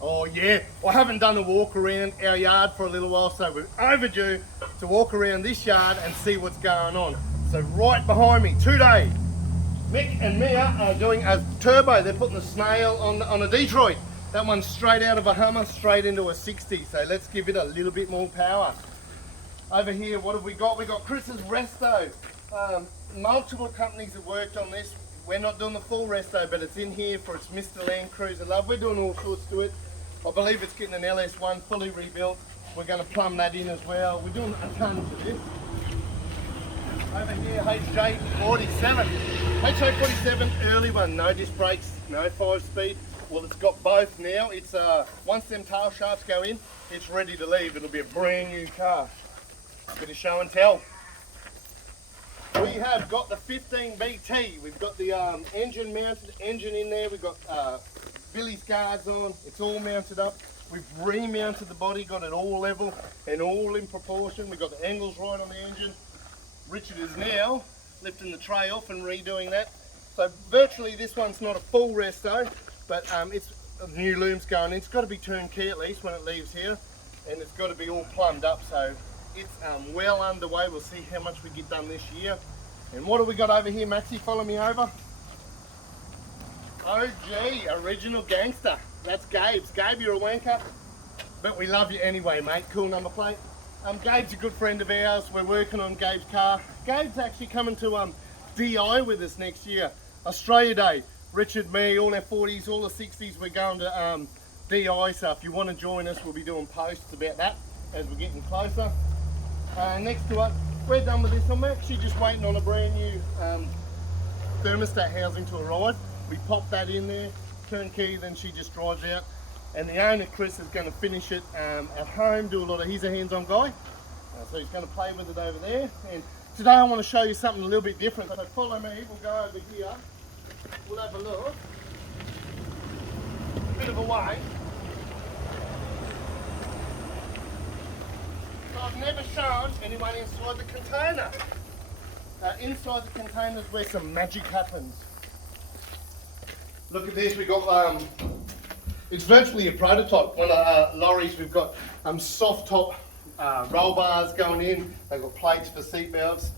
Oh yeah, I haven't done a walk around our yard for a little while, so we're overdue to walk around this yard and see what's going on. So right behind me today, Mick and Mia are doing a turbo. They're putting a snail on a Detroit. That one's straight out of a Hummer, straight into a 60. So let's give it a little bit more power. Over here, what have we got? We got Chris's resto. Multiple companies have worked on this. We're not doing the full resto, but it's in here for its Mr Landcruiser love. We're doing all sorts to it. I believe it's getting an LS1 fully rebuilt. We're going to plumb that in as well. We're doing a ton to this. Over here, HJ47. HJ47, early one, no disc brakes, no 5-speed. Well, it's got both now. It's once them tail shafts go in, it's ready to leave. It'll be a brand new car. Bit of show and tell. We have got the 15BT. We've got the engine mounted, engine in there. We've got Billy's guards on. It's all mounted up. We've remounted the body, got it all level and all in proportion. We've got the angles right on the engine. Richard is now lifting the tray off and redoing that. So virtually this one's not a full resto, but it's new looms going in. It's got to be turnkey at least when it leaves here, and it's got to be all plumbed up. So it's well underway. We'll see how much we get done this year. And what have we got over here, Maxie? Follow me over. OG, original gangster. That's Gabe's. Gabe, you're a wanker, but we love you anyway, mate. Cool number plate. Gabe's a good friend of ours. We're working on Gabe's car. Gabe's actually coming to DI with us next year. Australia Day. Richard, me, all our 40s, all the 60s, we're going to DI. So if you want to join us, we'll be doing posts about that as we're getting closer. Next to it, we're done with this. I'm actually just waiting on a brand new thermostat housing to arrive. We pop that in there, turnkey, then she just drives out. And the owner, Chris, is going to finish it at home, do a lot of, he's a hands-on guy. So he's going to play with it over there. And today I want to show you something a little bit different. So follow me, we'll go over here. We'll have a look. A bit of a way. So I've never shown anyone inside the container. Inside the container is where some magic happens. Look at this, we've got, it's virtually a prototype. One of lorries, we've got soft top roll bars going in. They've got plates for seat belts.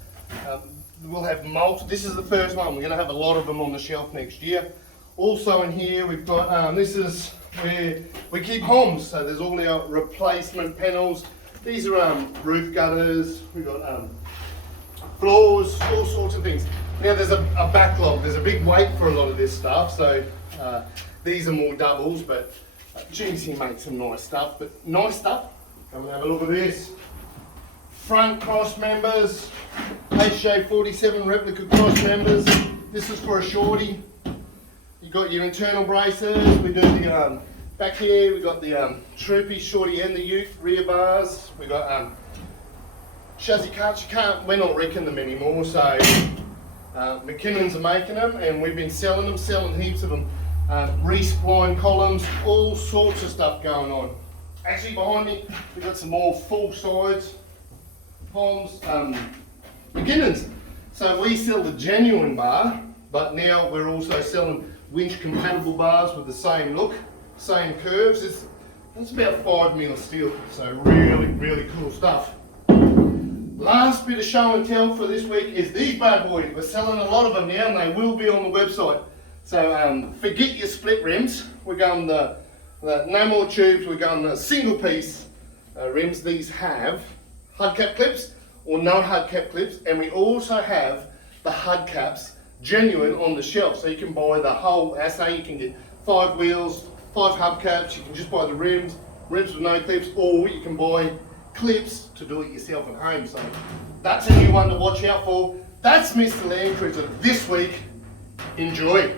We'll have this is the first one. We're going to have a lot of them on the shelf next year. Also in here we've got, this is where we keep homes. So there's all our replacement panels. These are roof gutters. We've got floors, all sorts of things. Now there's a backlog. There's a big wait for a lot of this stuff. So these are more doubles, but GC makes some nice stuff. But nice stuff. Come and have a look at this. Front cross members, HJ47 replica cross members. This is for a shorty. You got your internal braces. We do the back here. We got the troopy shorty and the ute rear bars. We got chassis carts. We're not wrecking them anymore. So McKinnon's are making them, and we've been selling heaps of them. Respline columns, all sorts of stuff going on. Actually behind me, we've got some more full sides, palms, McKinnon's. So we sell the genuine bar, but now we're also selling winch compatible bars with the same look, same curves. It's about 5mm steel, so really, really cool stuff. Last bit of show and tell for this week is these bad boys. We're selling a lot of them now, and they will be on the website. So forget your split rims. We're going the no more tubes. We're going the single piece rims. These have hubcap clips or no hubcap clips, and we also have the hubcaps genuine on the shelf. So you can buy the whole assay. You can get 5 wheels, 5 hubcaps. You can just buy the rims with no clips, or you can buy clips to do it yourself at home. So that's a new one to watch out for. That's Mr Landcruiser this week. Enjoy.